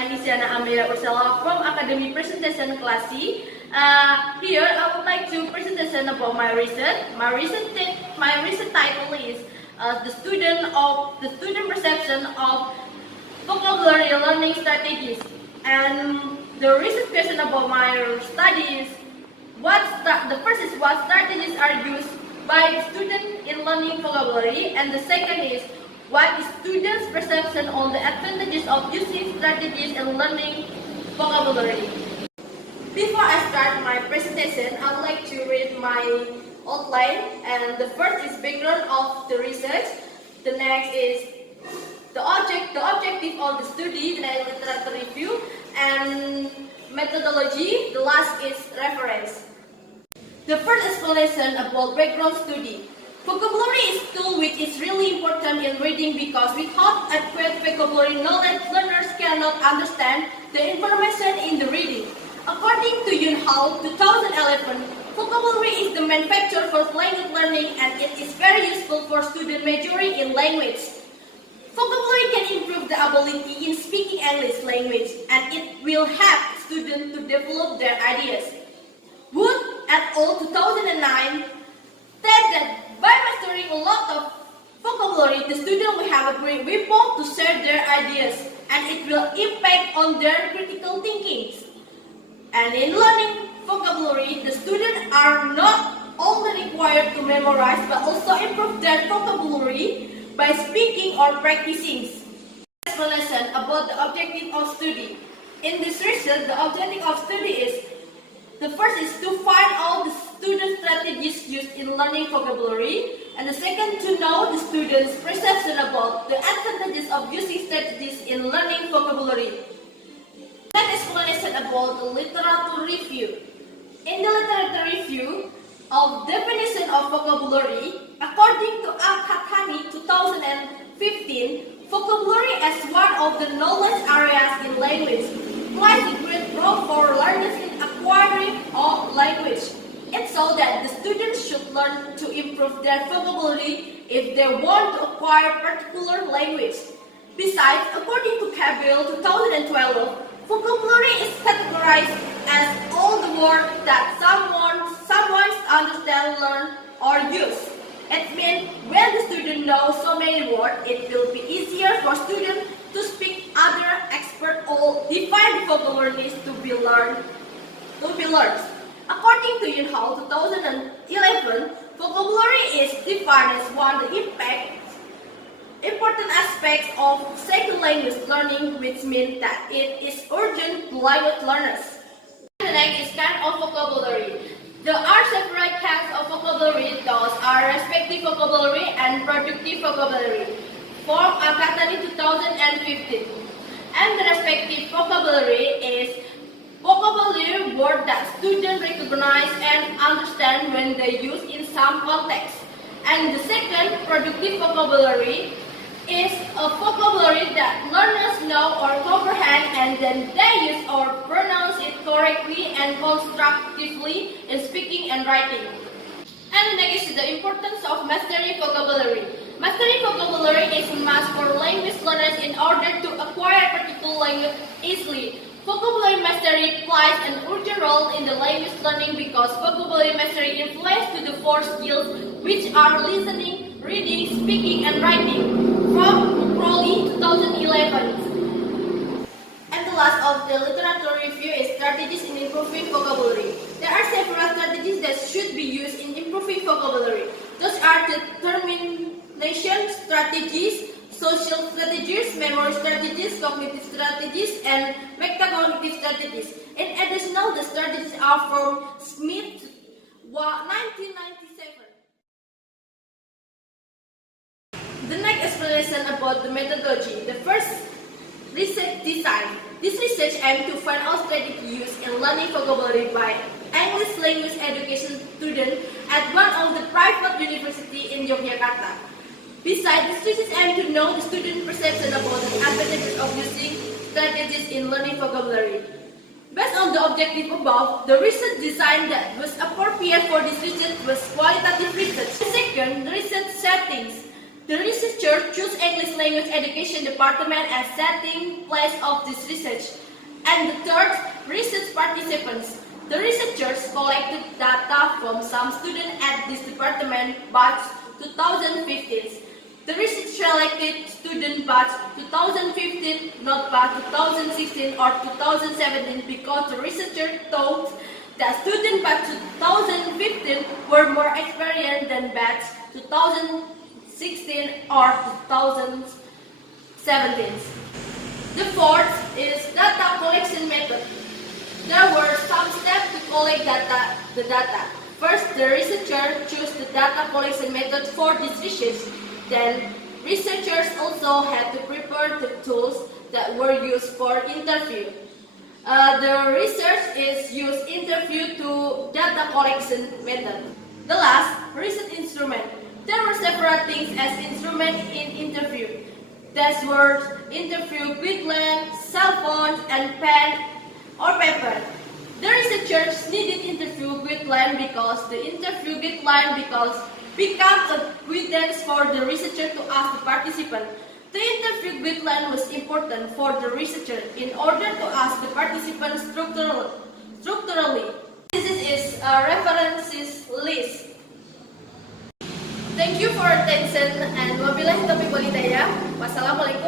name is Yana Amira Ursula from Academy Presentation Class C. Here I would like to presentation about my research. My research title is the student perception of vocabulary learning strategies. And the research question about my study is the first is what strategies are used by the student in learning vocabulary, and the second is what is students' perception on the advantages of using strategies in learning vocabulary. Before I start my presentation, I would like to read my outline. And the first is background of the research. The next is the objective of the study, the next literature review, and methodology. The last is reference. The first explanation about background study. Vocabulary is a tool which is really important in reading because without adequate vocabulary knowledge, learners cannot understand the information in the reading. According to Yunhao 2011, vocabulary is the main factor for language learning and it is very useful for students majoring in language. Vocabulary can improve the ability in speaking English language and it will help students to develop their ideas. Wood et al. 2009 said that by mastering a lot of vocabulary, the student will have a great weapon to share their ideas and it will impact on their critical thinking. And in learning vocabulary, the students are not only required to memorize but also improve their vocabulary by speaking or practicing. Explanation about the objective of study. In this research, the objective of study is the first is to find out the student strategies used in learning vocabulary, and the second to know the students' perception about the advantages of using strategies in learning vocabulary. Next explanation about the literature review. In the literature review of definition of vocabulary, according to Al-Khattani 2015, vocabulary as one of the knowledge areas in language plays a great role for learners in acquiring of language. It's so that the students should learn to improve their vocabulary if they want to acquire particular language. Besides, according to Cabell 2012, vocabulary is categorized as all the words that someone understand, learn, or use. It means when the student knows so many words, it will be easier for students to speak other expert or define vocabularies to be learned. According to Yunhao 2011, vocabulary is defined as one of the important aspects of second language learning, which means that it is urgent to language learners. The next is kind of vocabulary. There are several kinds of vocabulary. Those are respective vocabulary and productive vocabulary from Al-Khattani 2015. And the respective vocabulary is vocabulary words that students recognize and understand when they use in some context. And the second, productive vocabulary, is a vocabulary that learners know or comprehend and then they use or pronounce it correctly and constructively in speaking and writing. And the next is the importance of mastering vocabulary. Mastering vocabulary is a must for language learners in order to acquire particular language easily. Vocabulary mastery plays an urgent role in the language learning because vocabulary mastery influences to the four skills which are listening, reading, speaking, and writing from Crowley 2011. And the last of the literature review is strategies in improving vocabulary. There are several strategies that should be used in improving vocabulary. Those are determination strategies, social strategies, memory strategies, cognitive strategies, and metacognitive strategies. In addition, the strategies are from Smith, 1997. The next explanation about the methodology. The first, research design. This research aims to find out strategies used in learning vocabulary by English language education students at one of the private universities in Yogyakarta. Besides, the research aims to know the student perception about the advantages of using strategies in learning vocabulary. Based on the objective above, the research design that was appropriate for this research was qualitative research. Second, the research settings. The researcher chose English Language Education Department as setting place of this research. And the third, research participants. The researchers collected data from some students at this department batch 2015. The research selected student batch 2015, not batch 2016 or 2017 because the researcher thought that student batch 2015 were more experienced than batch 2016 or 2017. The fourth is data collection method. There were some steps to collect the data. First, the researcher chose the data collection method for this research. Then, researchers also had to prepare the tools that were used for interview. The research is used interview to data collection method. The last, research instrument. There were several things as instrument in interview. These were interview quitland, cell phones, and pen or paper. The researchers needed interview quitland because the interview quitland become a guidance for the researcher to ask the participant. The interview quitland was important for the researcher in order to ask the participant structurally. This is a references list. Thank you for attention and wabillahi taufiq wal hidayah. Wassalamualaikum.